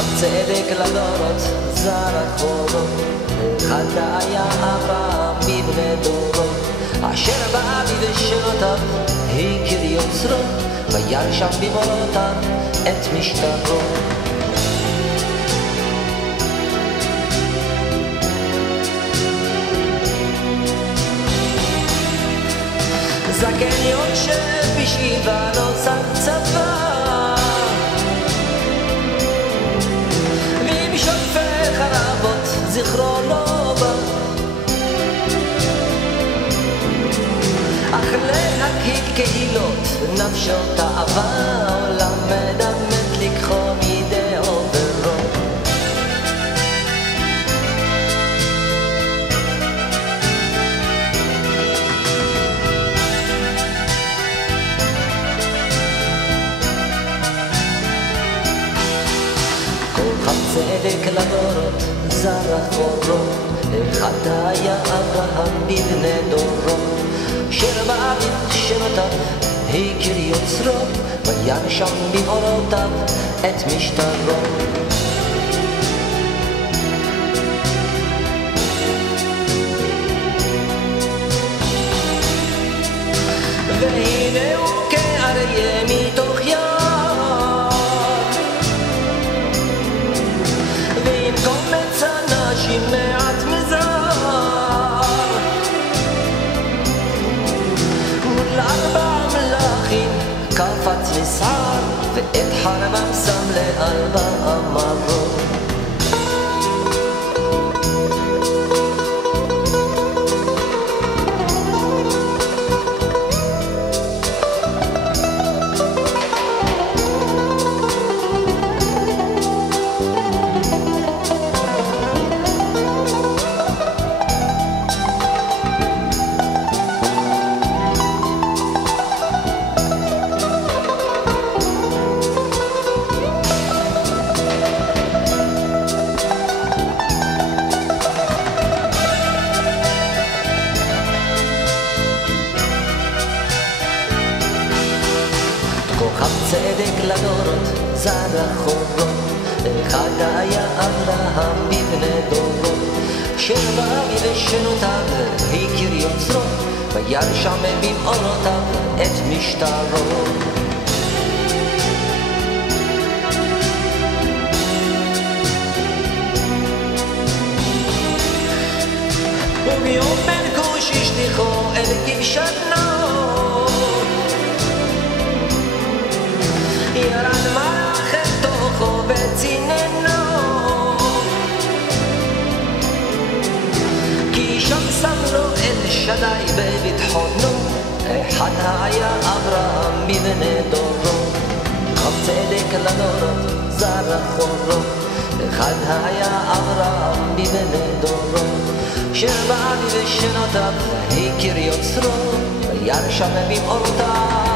כוכב צדק לדורות זרח אורו, אחד היה אברהם מבני דורו, אשר באביב שנותיו הכיר יוצרו, וירא שם במורותיו את משטרו. זקן יושב בישיבה לא שם צבא, ועם שופך הרבות זכרו לא בא, אך להקהיל קהילות נפשו תאווה, עולם מדמת לקחו מידי עוברו. כוכב צדק לדורות זרח אורו, אחד היה אברהם בבני דורו, אשר באביב שנותיו הכיר יוצרו, וירא שם במאורותיו את משטרו. והנה הוא כאריה מתוך יער, ועם קומץ אנשים מעט מזר, מול ארבע מלאכים קפץ נסער, ואת חרבם שם לאלבה אמרו. כוכב צדק לדורות זרח אורו, אחד היה אברהם בבני דורו, אשר באביב שנותיו הכיר יוצרו, וירא שם במאורותיו את משטרו. וביום בן כוש השליחו אל כבשנו, ירד מלאך אל תוכו וציננו, כי שם שם לו אל שדי בביטחונו, אחד היה אברהם בבני דורו, כוכב צדק לדורות זרח אורו, אחד היה אברהם בבני דורו, אשר באביב שנותיו הכיר יוצרו, וירא שם במאורותיו